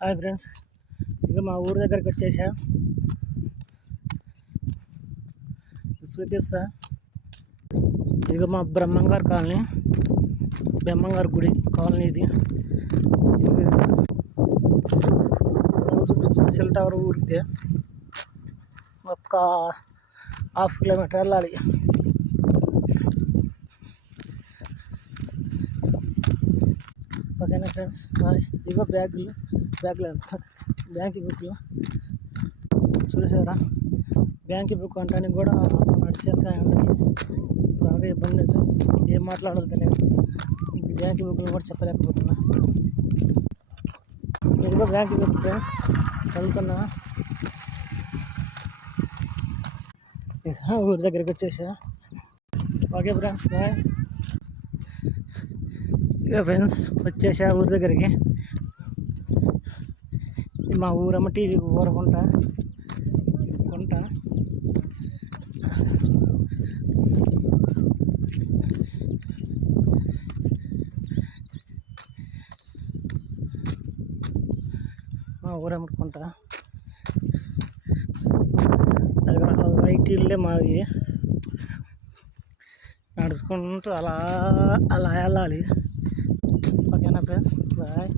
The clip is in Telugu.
హాయ్ ఫ్రెండ్స్, ఇక మా ఊరి దగ్గరికి వచ్చేసా. చూపిస్తా. ఇక మా బ్రహ్మంగారు కాలనీ, బ్రహ్మంగారు గుడి కాలనీ ఇది. చూపించిన సెల్ టవర్ ఊరికి ఒక 1/2 కిలోమీటర్ వెళ్ళాలి. ఓకేనా ఫ్రెండ్స్, బాయ్. ఇగో బ్యాగులు బ్యాంక్ బుక్లు చూసారా. బ్యాంక్ బుక్ అంటానికి కూడా నడిచేక బాగా ఇబ్బంది. ఏం మాట్లాడాలో తెలియదు. బ్యాంక్ బుక్లు కూడా చెప్పలేకపోతున్నా. ఇదిగో బ్యాంక్ బుక్ ఫ్రెండ్స్, చదువుతున్నా. ఊరి దగ్గరికి వచ్చేసా. Okay friends, bye. ఇక ఫ్రెండ్స్ వచ్చేసా ఊరి దగ్గరికి. మా ఊరమ్మ టీవీ ఊరకుంట మా ఊరమ్ముకుంట వైట్ ఇల్లే మాది. నడుచుకుంటూ అలా వెళ్ళాలి. ఓకేనా ఫ్రెండ్స్, బాయ్.